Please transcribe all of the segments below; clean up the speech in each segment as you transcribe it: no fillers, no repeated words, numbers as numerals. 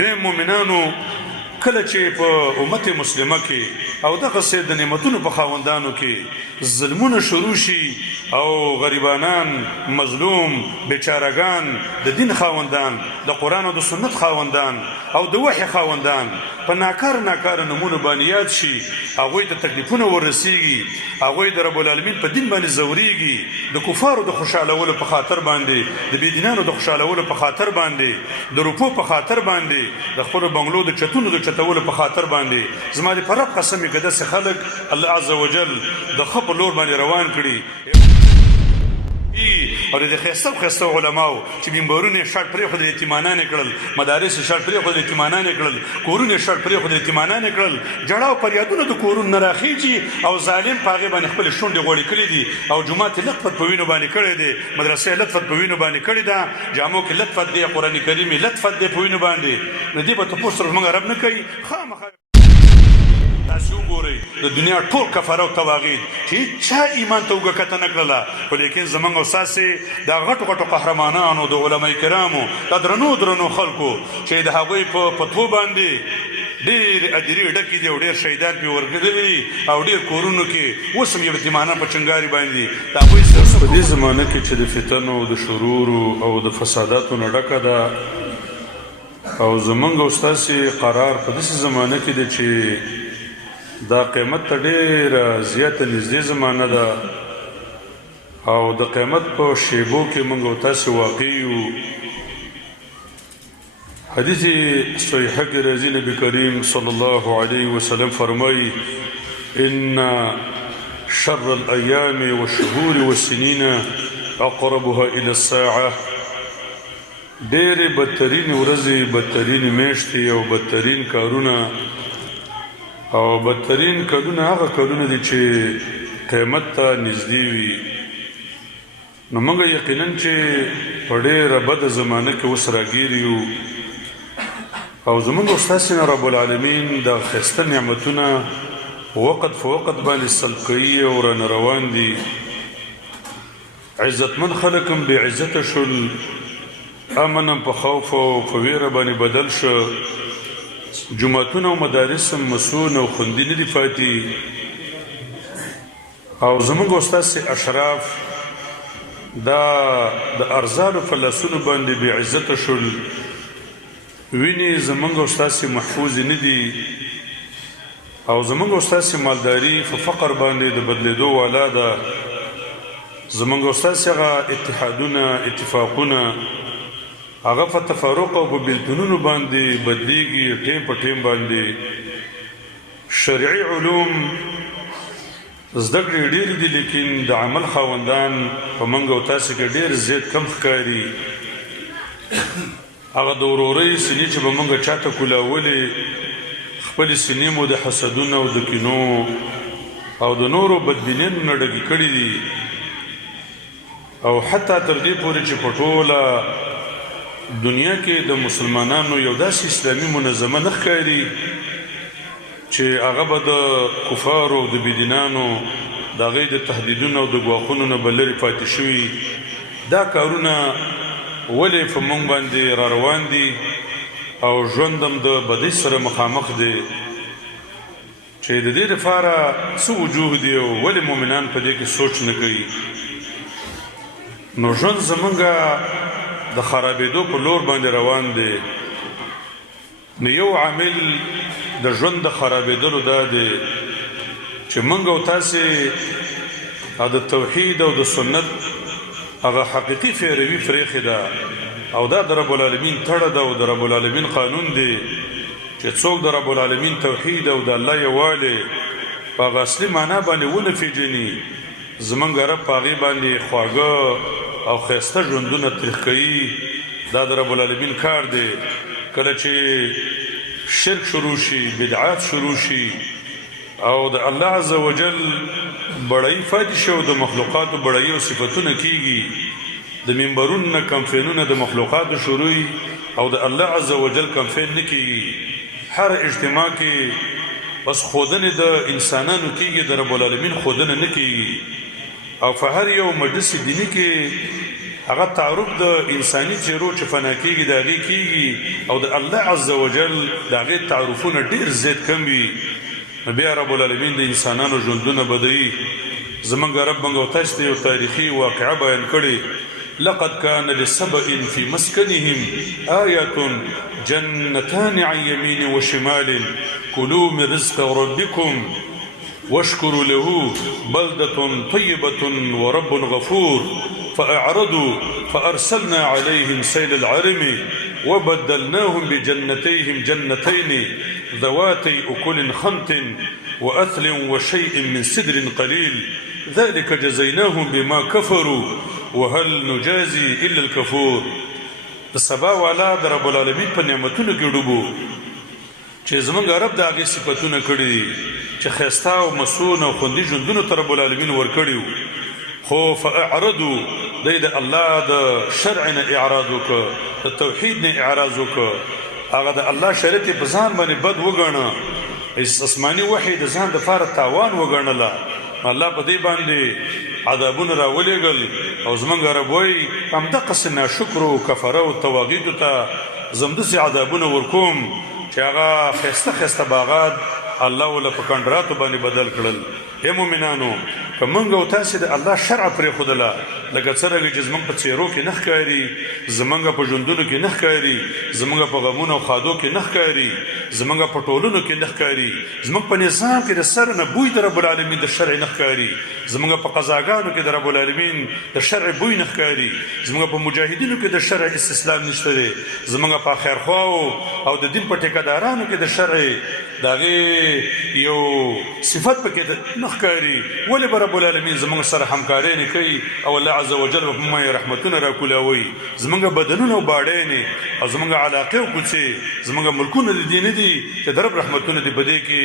د مؤمنانو کله چې په امت مسلمه کې او دغه سید د نعمتونو په خاوندانو کې ظلمونه شروع شي او غریبانان مظلوم بیچارهګان د دین خاوندان د قران او د سنت خاوندان او د وحي خاوندان په ناکار نمونه باندې یاد شي هغه ته تکلیفونه ورسیږي هغه د رب العالمین په دین باندې زوريږي د کفارو د خوشالولو په خاطر باندې د بيدینانو د خوشالولو په خاطر باندې د روپو په خاطر باندې د خپل بنگلو د چتونو د چتولو په خاطر باندې زما دي پر قسم کده سه خلق الله عز وجل د خپل لور باندې روان کړي او د خسته علماء چې منبرونه شړ پرې خو د یتیمانان کړل مدارس شړ پرې خو د یتیمانان کړل کورونه شړ پرې خو د یتیمانان کړل جړاو پریادونه د کورون نراخیږي او ظالم پاغه باندې خپل شونډې غوړي کړې دي او جمعه لطفت په وینو باندې کړې دي مدرسې لطفت په وینو باندې کړې ده جامو کې لطفت دی قران کریم لطفت دی په وینو باندې ندی په تاسو سره موږ رب نه کوي خامخا تاسو ګورئ د دنیا ټول کفاره او توغید چې چا ایمان ته وګکته نکړه ولیکن زمونږ استاد د غټو قهرمانانو د علماء کرامو د درنو خلکو چې د هغوی په فتوا باندې ډېر اجري ډکې دي او ډېر شهیدان په ورګلي او ډېر کورونو کې وسم یو یتیمانان په چنګاري باندې دا وایي په دې زمانه کې چې د فتنو د شرور او د فساداتو نه ډکه ده او زمونږ استاد قرار په دې زمانه کې دی چې دا قیمت ته ډېره زیاته نږدې زمانه ده او د قیمت په شیبو کې موږ او تاسو واقع یو حدیث صحیح کې راځي نبی کریم صلی الله علیه وسلم فرمایي ان شر الايام والشهور والسنين اقربها الى الساعه ډېرې بدترین ورځې بدترین میاشتې او بدترین کارونه او بدترین کلونه هغه کلونه دي چې قیامت ته نږدې وي نو موږ یقینا چې په ډېره بده زمانه کې اوس راګیر یو او زموږ استاد رب العالمین د ښایسته نعمتونه وقت فوقت باندې سلب کوي او رانه روان دي عزتمن خلک هم بې عزته شول امن هم په خوف او په ویره باندې بدل شو جمعتون او مدارس مسون او خوندی ندی فاتی او زمونږ استاد اشراف دا د ارزال فلسون باندې بی عزت شول ویني زمونږ استاد محفوظ ندی او زمونږ استاد مالداری په فقر باندې د بدلیدو والا ده زمونږ استاد څنګه اتحادونه اتفاقونه هغه په تفرق او په بلتونونو باندې بدلیږي ټیم په ټیم باندې شرعي علوم زده کړې ډېر دي لیکن د عمل خاوندان په منګ او تاسو کې ډېر زیات کم ښکاري هغه د ورورۍ سینې چې به منګ چاته کولاولې خپل سینې مو د حسدونو او د کینو او د نورو بدبینانو نه ډکې کړي دي او حتی تر دې پورې چې په ټوله دنیا کې د مسلمانانو یو داسې اسلامي منظمه نه ښکاري چې هغه به د کفارو او د بيدینانو د هغوی د تهدیدونو او د ګواښونو نه به لرې پاتې شوي دا کارونه ولې په موږ باندې را روان دي او ژوند هم د بدۍ سره مخامخ دی چې د دې لپاره څه وجوه دي او ولې مؤمنان په دې کې سوچ نه کوي نو ژوند زمونږ د خرابېدو په لور باندې روان دی نو یو عامل د ژوند د خرابېدلو دا دی چې موږ او تاسې د توحید او د سنت هغه حقیقي پیروي پرېښې ده او دا د رب العالمین تړه ده او د رب العالمین قانون دی چې څوک د رب العالمین توحید او د الله یووالی په هغه اصلي معنا باندې ونه پیژني زمونږ رب په هغې باندې خواږه او خیسته ژوندونه تریخ کوي دا د رب العالمین کار دی کله چې شرک شروع شي بدعات شروع شي او د الله عز وجل بړی فاتح شو د مخلوقات بړی او صفاتونه کیږي د منبرونو کمپینونه د مخلوقات شروعي او د الله عز وجل کمپین نه کیږي هر اجتماع کې بس خودنه د انسانانو کیږي د رب العالمین خودنه نه کیږي او په هر یو مجلس دینی کې هغه تعارف د انساني چیرو چې فنا کیږي د هغې کیږي او د الله عز وجل د هغې تعارفونه ډېر زیات کم وي بیا رب العالمین د انسانانو ژوندونه بدوي زمونږ رب موږ او تاسو ته یو تاریخي واقعه بیان کړې لقد كان لسبأ في مسكنهم آية جنتان عن يمين وشمال كلوا من رزق ربكم واشكروا له بلدة طيبة ورب غفور فأعرضوا فأرسلنا عليهم سيل العرم وبدلناهم بجنتيهم جنتين ذواتي أكل خمط وأثل وشيء من سدر قليل ذلك جزيناهم بما كفروا وهل نجازي إلا الكفور السبا والا در رب العالمین په نعمتونو کې ډوبو چې زمونږ رب د هغې صفتونه کړي چې ښایسته او مسون او خوندي ژوندونو ته رب العالمین ورکړي خو فاعرضوا دی د الله د شرع نه اعراض وکړه د توحید نه اعراض وکړه هغه د الله شریعت په ځان باندې بد وګڼه اسماني وحی د ځان دپاره تاوان وګڼله الله په دې باندې عذابونه راولېږل او زمونږ رب وایي همدقسې ناشکرو کفره او تواغیدو ته زمدسې عذابونه ورکوم چې هغه ښایسته ښایسته باغات الله وله په کنډراتو باندې بدل کړل ای مؤمنانو که موږ او تاسې د الله شرع پرېښودله لکه څرنګه چې زموږ په څېرو کې نه ښکاري زموږ په ژوندونو کې نه ښکاري زموږ په غمونو او ښادو کې نه ښکاري زموږ په ټولنو کې نه ښکاري زموږ په نظام کې د سر نه بوی د رب العالمین د شرع نه ښکاري زموږ په قضاګانو کې د رب العالمین د شرع بوی نه ښکاري زموږ په مجاهدینو کې د شرع استسلام نشته دی زموږ په خیرخواو او د دین په ټیکهدارانو کې د شرع د هغې یو صفت پکې نه ښکاري ولې به رب العالمین زموږ سره همکارۍ نه کوي او الله عز وجل به په ما رحمتونه راکولاوي زموږ بدنونه او باډۍ او زموږ علاقې او کوڅې زموږ ملکونه د دې نه دي چې د رب رحمتونه دې په دې کې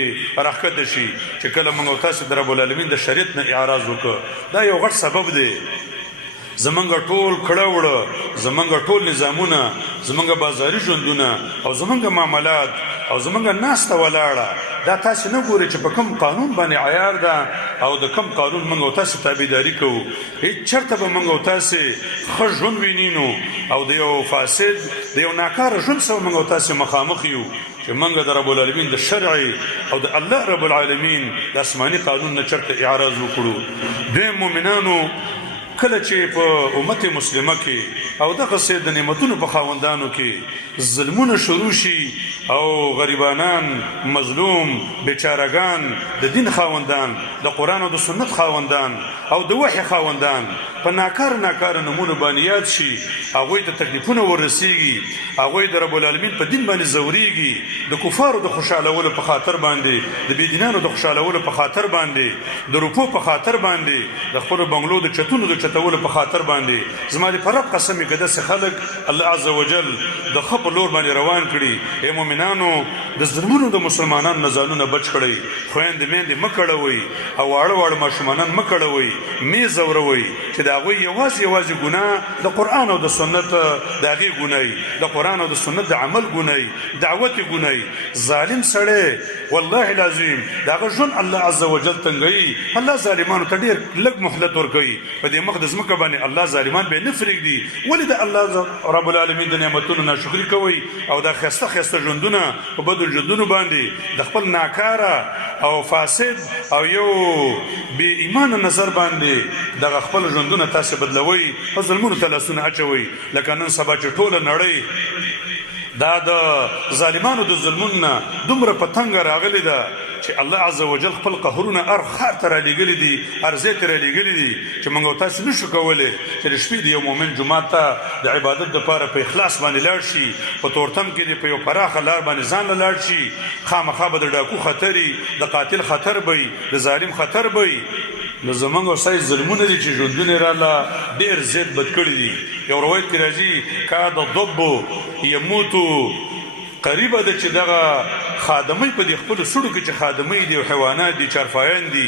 راښکته شي چې کله موږ او تاسې د رب العالمین د شریعت نه اعراض وکړو دا یو غټ سبب دی زمونږ ټول کړه وړه زمونږ ټول نظامونه زمونږ بازاري ژوندونه او زمونږ معاملات او زمونږ ناسته ولاړه دا تاسې نه ګورئ چې په کوم قانون باندې عیار ده او د کوم قانون موږ او تاسې تابعداري کوو هېڅ چېرته به موږ او تاسې ښه ژوند وینینو او د یو فاسد د یو ناکاره ژوند سره موږ او تاسې مخامخ یو چې موږ د رب العالمین د شرع او د الله رب العالمین د آسماني قانون نه چېرته اعراض وکړو دویم مؤمنانو کله چې په امت مسلمه کې او دغسې د نعمتونو په خاوندانو کې ظلمونه شروع شي او غریبانان مظلوم بیچارهګان د دین خاوندان د قرآن او د سنت خاوندان او د وحی خاوندان په ناکاره نمونه باندې یاد شي هغوی ته تکلیفونه ورسیږي هغوی د رب العالمین په دین باندې ځورېږي د کفارو د خوشحالولو په خاطر باندې د بېدینانو د خوشحالولو په خاطر باندې د روپو په خاطر باندې د خپلو بنګلو د چتونو د چتولو په خاطر باندې زما د په رب قسم یې که داسې خلک الله عز وجل د ښه په لور باندې روان کړي ای مؤمنانو د ظلمونو د مسلمانانو نه ځانونه بچ کړئ خویندې میندې مه کړوئ او واړه ماشومانان مه کړوئ مې ځوروئ چې د هغوی یوازې ګناه د قرآن او د سنت د هغې ګناه د قرآن او د سنت د عمل ګناه دعوت ګناه ظالم سړی والله العظیم د هغه ژوند الله عز وجل تنګوي الله ظالمانو ته ډېر لږ مهلت ورکوي په دې مخ د ځمکه باندې الله ظالمان به نه پرېږدي ولې د الله رب العالمین د نعمتونو ناشکري کوئ او دا ښایسته ښایسته ژوندونه په بدو ژوندونو باندې د خپل ناکاره او فاسد او یو بې ایمانه نظر باندې دغه خپل ژوندونه تاسې بدلوئ او ظلمونو ته لاسونه اچوئ لکه نن سبا چې ټوله نړۍ دا د ظالمانو د ظلمونو نه دومره په تنګه راغلې ده چې الله عز وجل خپل قهرونه هر ښار ته رالیږلي دي هر ځای ته رالیږلي دي چې موږ او تاسې نشو کولی چې د شپې د یو مؤمن جومات ته د عبادت دپاره په اخلاص باندې لاړ شي په تورتم کې دې په یو پراخه لار باندې ځان له لاړ شي خامخا به د ډاکو خطر وي د قاتل خطر به وي د ظالم خطر به وي نو زمونږ او ستاسې ظلمونه دي چې ژوندونه یې راله ډېر زیات بد کړي دي یو روایت کې راځي کاد الضب یموتو قریبه ده چې دغه خادمي په دې خپل سړو کې چې خادمي دي او حیوانات دي چارپایان دي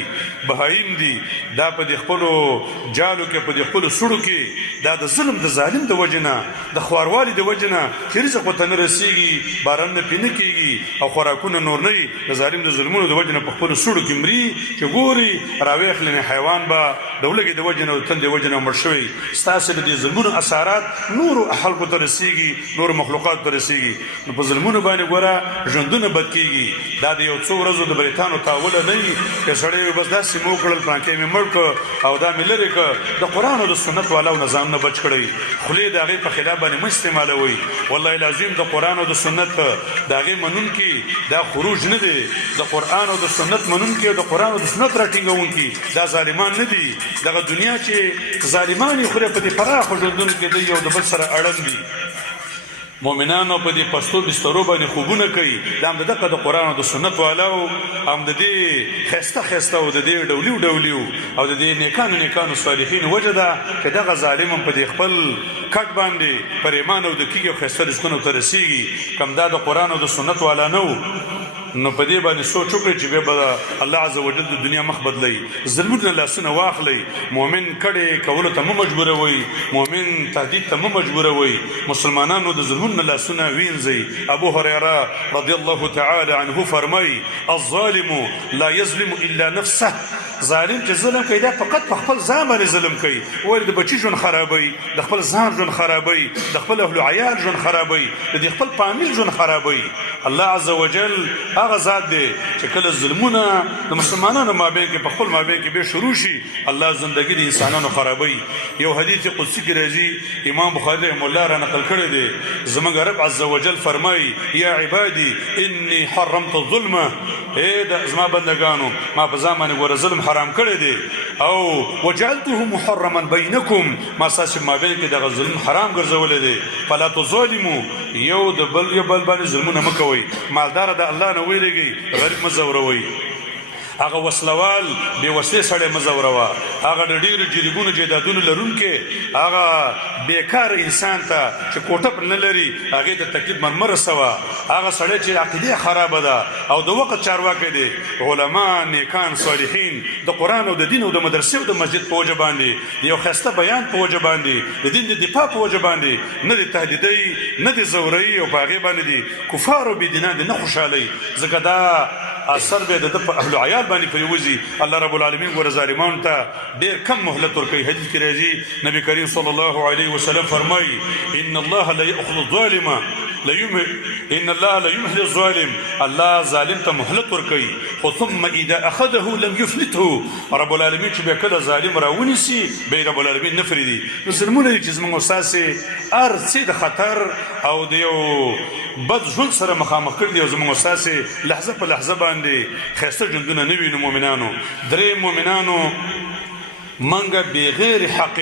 بهایم دي دا په دې خپل جالو کې په دې خپل سړو کې دا د ظلم د ظالم د وجنه د خواروالي د وجنه چې رزق وته نه رسیږي باران نه پینې کیږي او خوراکونه نور نه د ظالم د ظلمونو د وجنه په خپل سړو کې مري چې ګوري راويخلنه حیوان با دولګي د وجنه او تند وجنه مړ شوی ستاسو د ظلمونو اثرات نور خلکو ته رسیږي نور مخلوقات ته رسیږي نو په ظلمونو باندې ګوره ژوندونه بد کیږي دا د یو څو ورځو د بریتانو تاوله نه چې سړی بس داسې مو کړل پرانکې مې مړ او دا مې لري ک د قران او د سنت والا نظام نه بچ کړی خلی د هغه په خلاف باندې مستعمالوي والله العظیم د قران او د سنت دا هغه منون کې دا خروج نه دی د قران او د سنت منون کې د قران او د سنت راټینګون کې دا ظالمان نه دي دغه دنیا چې ظالمان خو په دې فراخ ژوندون کې دی یو د بل سره اړن دي مؤمنانو په دې پښتو بسترو باندې خوبونه کوي دا هم د قران او د سنت والو هم د دې خسته او د دې ډولیو او د دې نیکانو صالحین وجدا چې دغه ظالم په دې خپل کټ باندې پر ایمان او د کیږي خسته رسکونو ته رسیږي کم دا د قران او د سنت والا نو نو په دې باندې سوچ وکړئ چې به الله عزوجل د دنیا مخ بدلی ظلمونه لاسونه واخلي مؤمن کړي کول ته مجبوروي مؤمن تهدید ته مجبوروي مسلمانانو د ظلمونه لاسونه وینځي ابو هريره رضی الله تعالی عنه فرمای الظالم لا يظلم الا نفسه ظالم چې ظلم کوي دا فقط په خپل ځان باندې ظلم کوي ور د بچی ژوند خرابوي د خپل ځان ژوند خرابوي د خپل اهل عیال ژوند خرابوي د خپل فامیل ژوند خرابوي الله عزوجل هغه ذات دی چې کله ظلمونه د مسلمانانو مابین کې په خپل مابین کې به شروع شي الله زندگی د انسانانو خرابوي یو حدیث قدسی کې راځي امام بخاری رحمه الله را نقل کړی دی زمونږ رب عزوجل فرمای یا عبادی انی حرمت الظلم اے د زما بندگانو ما په ځان باندې ګور ظلم حرام کړی دی او وجعلته محرما بینکم ما ساس مابین کې د ظلم حرام ګرځولې دی فلا تظلموا یو د بل باندې ظلمونه مکوئ مالدار د الله نه ویریږي غریب مزوروي هغه وسلوال به وسله سره مزوروا هغه د ډیرو جریبونو جیدادونو لرونکې هغه بیکار انسان ته چې کوټه پر نه لري هغه د تکلیف مرمر سوا هغه سړی چې عقیده خراب ده او د وخت چارواکي دي علما نیکان صالحین د قران او د دین او د مدرسې او د مسجد په وجه باندې یو خسته بیان په وجه باندې د دین د دفاع په وجه باندې نه د تهدیدي نه د زوري او باغې باندې دي کفار او بيدینان نه خوشالي زګه دا اثر به د اهل عیال باندې پریوزي الله رب العالمین ګور ظالمان ته ډیر کم مهلت ورکوي حدیث کې راځي نبی کریم صلی الله علیه وسلم فرمایي ان الله لا یاخذ الظالم ان الله لا يمهل الظالم الله ظالم ته مهلت ورکوي خو ثم اذا اخذه لم يفلته رب العالمین چې به کله ظالم راونیسي به رب العالمین نفريدي ظلمونه چې زموږ اساسي ارڅ د خطر او د یو بد ژوند سره مخامخ کړي او زموږ اساسي لحظه په لحظه باندې خسته ژوندونه نه ویني مؤمنانو درې مؤمنانو منګه بغیر حق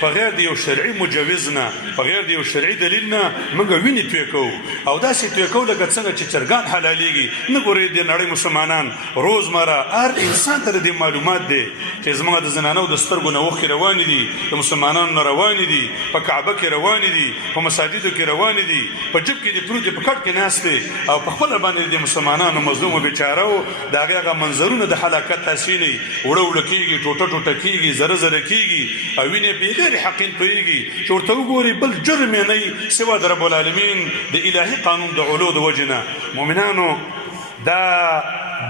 بغیر د یو شرعي مجوزنا بغیر د یو شرعي دلیلنا منګه ویني پیکو او دا سي پیکو لکه څنګه چې چرګان حلاليږي نه ګوري د نړۍ مسلمانان روزمره هر انسان ته د معلومات دي چې زموږ د زنانو د سترګو نه وخت روان دي د مسلمانانو روان دي په کعبه کې روان دي په مساجدو کې روان دي په جب کې د پروت په کټ کې ناشته او په خپل باندې د مسلمانانو مظلوم بیچارو داغه منظرونه د حلاکت تاسینی وړو لکېږي ټوټه کېږي زره کیږي او ویني بغیر حق تويږي چورته وګوري بل جرم نه سوا د رب العالمین د الهي قانون د علو د وجنه مؤمنانو دا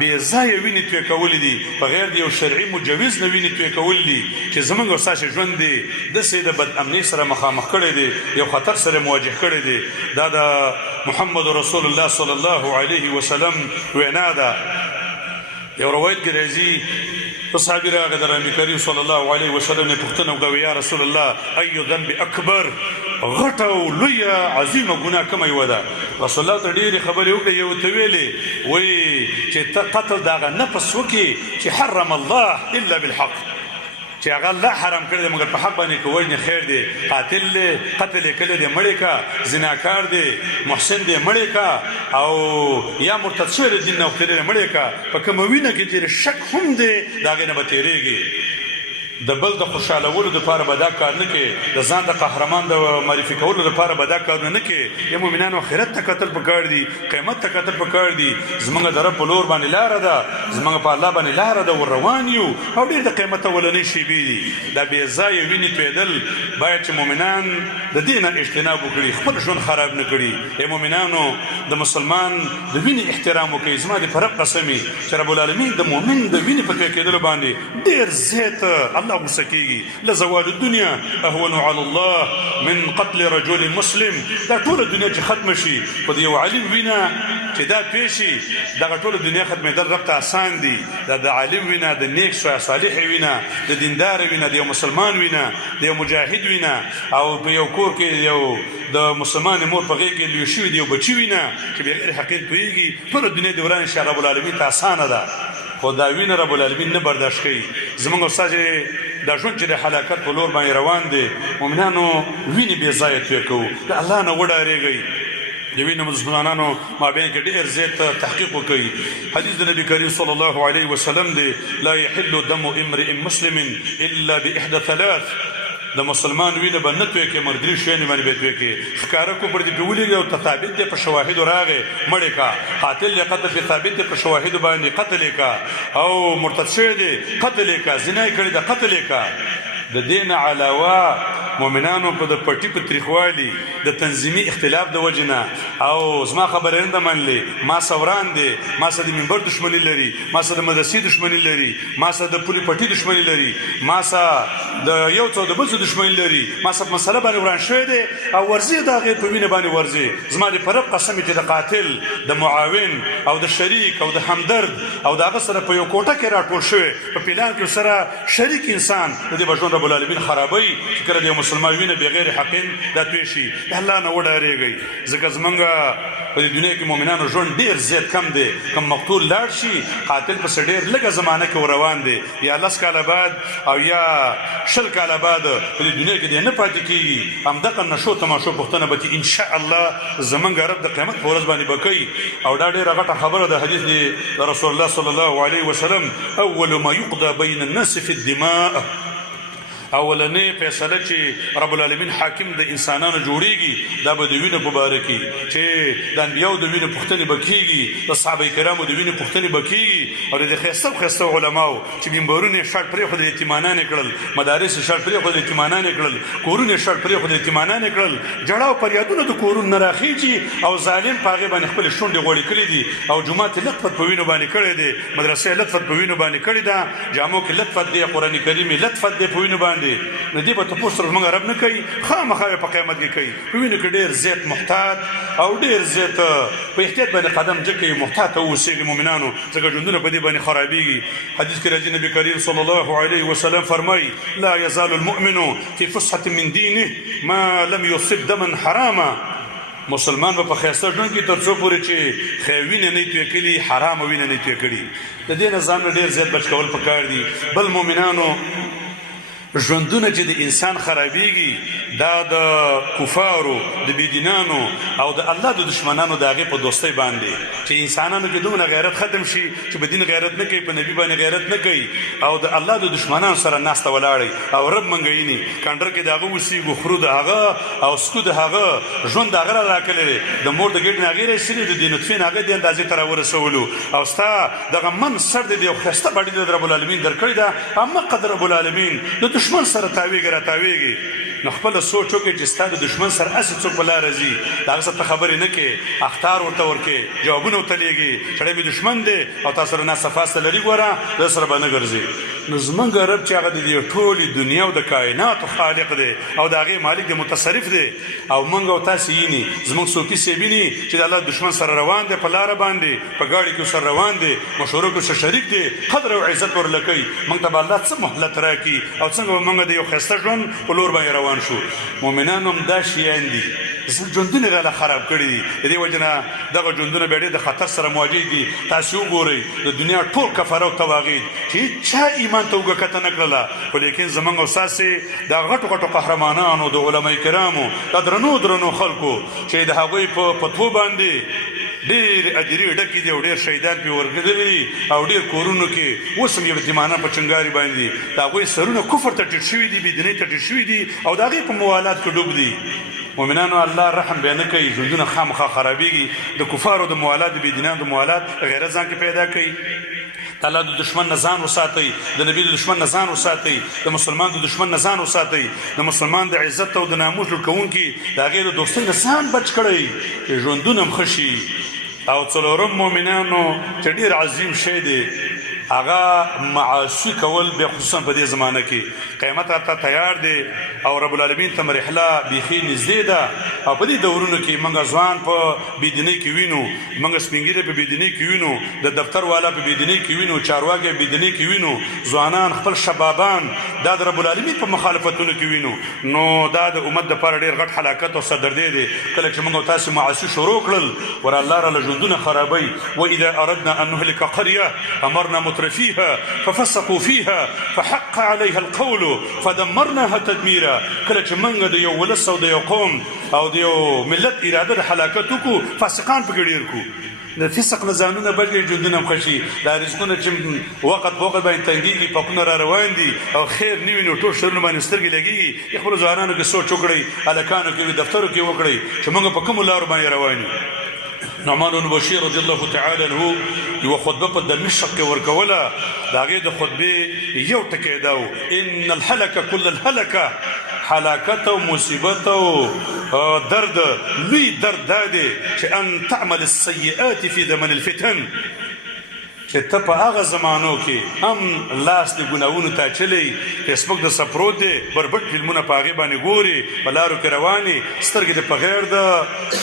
بے ځای ویني توی کول دي بغیر د یو شرعي مجوز نه ویني توی کول دي چې زمونږ ورساشه ژوند دي د سید بد امنی سره مخامخ کړي دي یو خطر سره مواجه کړي دي دا د محمد رسول الله صلی الله علیه وسلم وینا ده یو روایت کې راځي صحابي راغی د نبی کریم صلی الله علیه وسلم نه پوښتنه وکړه یا رسول الله اي ذنب اکبر غټو لوی عظیمه ګناه کوم یو ده رسول الله ته ډیره خبرې وکړه یو ته ویلې وای چې قتل داغه نفس وکي چې حرم الله الا بالحق چې هغه الله حرام کړی دی مګر په حق باندې کوی نه خیر دی قتل کله دی مړی کا زناکار دی محسن دی مړی کا او یا مرتد شوی دین نو کړی مړی کا په کوم وینه کې چې شک هم دی داغه نه بتیریږي د بل د خوشالولو لپاره به دا کار نه کې، د ځان د قهرمان د معرفي کولو لپاره به دا کار نه کې. یا مؤمنانو آخرت ته کتل پکار دي، قیامت ته کتل پکار دي. زمونږ د رب په لور باندې لاره ده، زمونږ په الله باندې لاره ده، ور روان یو او ډېر د قیامت اولنۍ شېبې دي. دا بې ځایه وینې تویدل باید چې مؤمنان د دې نه اجتناب وکړي، خپل ژوند خراب نه کړي. ای مؤمنانو د مسلمان د وینې احترام وکړئ. زما د فرق قسمي چې رب العالمین د مؤمن د وینې په توی کېدلو باندې ډېر زیات الله غوسه کېږي. لزوال الدنیا اهون على الله من قتل رجل مسلم. دا ټوله دنیا چې ختم شي په د یو عالم وینه چې دا توی شي، دغه ټوله دنیا ختمېدل رب ته آسان دي. دا د عالم وینه، د نیک صالح وینه، د دیندار وینه، د یو مسلمان وینه، د یو مجاهد وینه، او په یو کور کې یو د مسلمان مور په غېږ کې لوی شوي د یو بچي وینه چې بغیر حقیقت پوهېږي. ټوله دنیا د ورانې شي رب العالمین ته آسانه ده، خو دا وینه رب العالمین نه برداشت کوي. زمونږ استاد دا ژوند چې د هلاکت په لور باندې روان دی، مؤمنانو وینې بې ځایه توی کوو. د الله نه وډارېږئ. د وینې مسلمانانو مابین کې ډېر زیات تحقیق وکړي. حدیث د نبی کریم صلی الله علیه وسلم دی: لا یحل دم امرئ مسلم الا باحدى ثلاث. د مسلمان وینه به نه توی کې مردري شویانې باندې به توی کې. ښکاره کو پر دې پې ولېږي او ثابت دی په شواهدو راغې مړې کا. قاتل یې قتل دی ثابت دی په شواهدو باندې قتل یې کا. او مرتد شوی دی قتل یې کا. زنا یې کړې ده قتل یې کا. د دې نه علاوه مؤمنانو په د پټي په تریخوالي د تنظیمي اختلاف د وجې نه او زما خبره نه ده منلې، ما سوران دی، ما سره د منبر دشمني لري، ما سره د مدرسې دشمني لري، ما سره د پولي پټي دشمني لري، ما سره د یو څو د بل څه دشمني لري، ما سره مسله باندې وران شوی دی او ورځي د هغې په وینه باندې ورځي. زما د فرق قسم چې د قاتل، د معاون او د شریک او د همدرد او د هغه سره په یو کوټه کې راټول شوی په پلان کې سره شریک انسان د دې به ژوند رب العالمین خرابوي چې کله د مسلمان وینه بغیر حقین دا توی شي. د الله نه وډارېږئ، ځکه زمونږ په دې دنیا کې مؤمنانو ژوند ډېر زیات کم دی. کم مقتول لاړ شي، قاتل پسې ډېر لږه زمانه کې روان دی. یا 10 کاله بعد او یا 20 کاله بعد په دې دنیا کې دی نه پاتې کېږي. همدغه نشو تماشو پوښتنه به ان شاء الله زمونږ رب د قیامت په ورځ باندې به کوي. او دا ډېره غټه خبره ده. حدیث دی رسول الله صلی الله علیه وسلم: اول ما یقضى بین الناس فی الدماء. اولنې فیصله چې رب العالمین حاکم د انسانانو جوړیږي دا به د وینې په باره کې چې د انبیاو د وینې پوښتنې به کېږي، د صحابه کرامو د وینې پوښتنې به کېږي، او د ښایسته علماو چې منبرونه یې شاړ پرېښودل یتیمانان یې کړل، مدارس یې شاړ پرېښودل یتیمانان یې کړل، کورونه یې شاړ پرېښودل یتیمانان یې کړل. جړا او فریادونه د کورونو نه راخېږي او ظالم په هغې باندې خپلې شونډې غوړې کړې دي او جومات یې لطفت په وینو باندې کړی دی، مدرسه یې لطفت په وینو باندې کړې ده، جامو کې لطفت دی، قرآن کریم یې لطفت دی په وینو باندې. نو دې به تپوس سره زموږ رب نه کوي، خامخا په قیامت کې کوي. په وینو کې ډېر زیات محتاط او ډېر زیات په احتیاط باندې قدم ځکه محتاط اوسېږي مؤمنانو، ځکه ژوندونه په دې باندې خرابېږي. حدیث کې راځي نبی کریم صلی الله علیه وسلم فرمایي: لا یزال المؤمن فی فسحة من دینه ما لم یصب دما حراما. مسلمان به په ښایسته ژوند کې تر څو پورې چې وینه نه توی کړي، حرامه وینه نه توی کړي. د دې نه ځان ډېر زیات بچ کول پکار دي. بل مؤمنانو ژوندونه چې د انسان خرابېږي دا د کفارو، د بېدینانو او د الله د دشمنانو د هغې په دوستۍ باندې چې انسانانو کې دومره غیرت ختم شي چې په دین غیرت نه کوي، په نبي باندې غیرت نه کوي او د الله د دشمنانو سره ناسته ولاړئ او رب منګویني کانډر کې د هغه اوسېږو، خرو د هغه او سکو د هغه، ژوند د هغه را راکلی دی، د مور د ګېډ نه هغې رایستلي، د دې نطفې نه هغه دې اندازې ته راورسولو او ستا دغه من سر دی یو ښایسته باډي د رب العالمین درکړې ده. اما قدر رب العالمین د دشمن سره تاویږي را تاویږي. نو خپل سوچ وکړئ چې ستا د دشمن سره هسې څوک په لاره ځي، د هغه سره ته خبرې نه کې، اخطار ورته ورکې، جوابونه ورته لیږي، سړی مې دشمن دی او تا سره ناسته فاسته لري، ګوره د سره به نه ګرځي. نو زمونږ رب چې هغه د دې ټولې دنیا او د کائناتو خالق دی او د هغې مالک دی، متصرف دی، او موږ او تاسې ییني زموږ صوفي صاحب ییني چې د الله دشمن سره روان دی، په لاره باندې په ګاډي کې سره روان دی، مشورو کې سره شریک دی، قدر او عزت ورله کوي. موږ ته به الله څه مهلت راکړي او څنګه به موږ د یو ښایسته ژوند په لور باندې روان شو. مؤمنان هم دا شیان دي، ژوندونه راله خراب کړي دي. د دې وجه نه دغه ژوندونه بیا ډېر د خطر سره مواجه دي. تاسې وګورئ د دنیا ټول کفاره او تواغید چې چا ایمان ته اوږه کته نه کړله، خو لیکن زموږ او ستاسې د غټو غټو قهرمانانو، د علما کرامو، د درنو درنو خلکو چې د هغوی په فتوو باندې ډېر ادیرې ډکې دي او ډېر شهیدان پې ورکړلي او ډېر کورونو کې اوس هم یتیمانان په چنګاري باندې د هغوی سرونه کفر ته ټیټ شوي دي بېدینۍ ته ټیټ شوي دي او د هغې په موالات کې ډوب دي. مؤمنانو الله رحم بیا نه کوي، ژوندونه خامخا خرابېږي. د کفارو د موالات د بېدینانو د موالات غیرت ځان کې پیدا کوي. الله د دشمن نه ځان وساتئ، د نبي د دشمن نه ځان وساتئ، د مسلمان د دشمن نه ځان وساتئ، د مسلمان د عزت او د ناموس لوټ کوونکي د هغې د دوستۍ نه ځان بچ کړئ چې ژوندونه هم ښه شي. او څلورم مؤمنانو چې ډېر عظیم شی دی هغه معاصي کول، بیا خصوصا په دې زمانه کې قیامت راته تیار دی او رب العالمین ته مرحله بیخي نږدې ده. او په دې دورونو کې موږ ځوان په بېدینۍ کې وینو، موږ سپین ږیري په بېدینۍ کې وینو، د دفتر والا په بېدینۍ کې وینو، چارواکي په بېدینۍ کې وینو، ځوانان خپل شبابان دا د رب العالمین په مخالفتونو کې وینو. نو دا د امت دپاره ډېر غټ هلاکت او سردردی دی کله چې موږ او تاسې معاصي شروع کړل. ور الله راله ژوندونه خرابوي. واذا اردنا ان نهلك قريه امرنا مترفيها ففسقوا فيها فحق عليها القول فدمرناها تدميرا. کله چې موږ د یو ولس او د یو قوم او د یو ملت اراده د هلاکت وکړو، فاسقان پکې ډېر کړو. د فسق نه ځانونه بچ ژوندونه هم ښه شي. دا رزقونه چې وخت په وخت باندې تنګېږي، پکونه را روان دي او خیر نه وي نو ټول شرونه باندې سترګې لګېږي. خپلو ځوانانو کې سوچ وکړئ، هلکانو کې دفترو کې وکړئ چې موږ په کومو لارو باندې روان یو. نعمان بن بشیر رضی الله تعالی عنه یو خطبه په دمشق کې ورکوله. د هغې د خطبې یو ټکی دا و: ان الهلک کل الهلکه، حلاکت او مصیبت او درد، لوی درد دا دی چې ان تعمل السیئات فی زمن الفتن، چې ته په هغه زمانو کې هم لاس د ګناهونو ته اچولی، فیسبوک د سپروت دی، بربټ فلمونه په هغې باندې ګوري، په لارو کې روانې، سترګې د په غیر د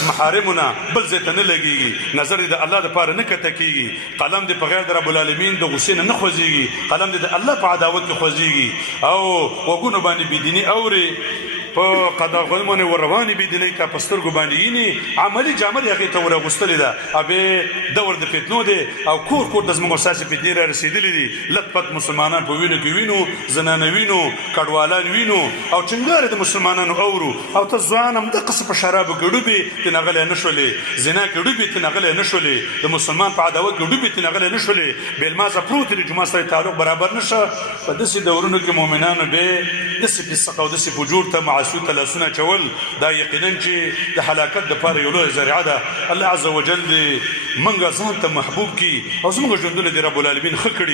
محارمو نه بل ځای ته نه لګېږي، نظر دې د الله دپاره نه کته کېږي، قلم دې په غیر د رب العالمین د غصې نه خوځېږي، قلم دې د الله په عداوت کې خوځېږي، او غوږونو باندې بېدیني اوري، په قداغونو باندې ور روانې بېدینۍ ته په سترګو باندې یینې، عملي جامه یې هغې ته ور اغوستلې ده. ابې دور د فتنو دی او کور کور ته زموږ او ستاسې فتنې را رسېدلې دي. لت پت مسلمانان په وینو کې وینو، زنانه وینو، کډوالان وینو او چنګارې د مسلمانانو اورو. او ته ځوان همدقسې په شرابو کې ډوبې ترې نغلی نه شولې، زنا کې ډوبې ترې نغلی نه شولې، د مسلمان په عداوت کې ډوبې ترې نغلی نه شولې، بېلمازه پروت دی، جومات سره تعلق برابر نه شه. په داسې دورونو کې مؤمنانو بې داسې فسق او داسې فجور ته معاصیو ته لاسونه اچول، دا یقینا چې د هلاکت دپاره یو لویه ذریعه ده. الله عز وجل دې موږ ځان ته محبوب کړي او زموږ ژوندونه دې رب العالمین ښه کړي.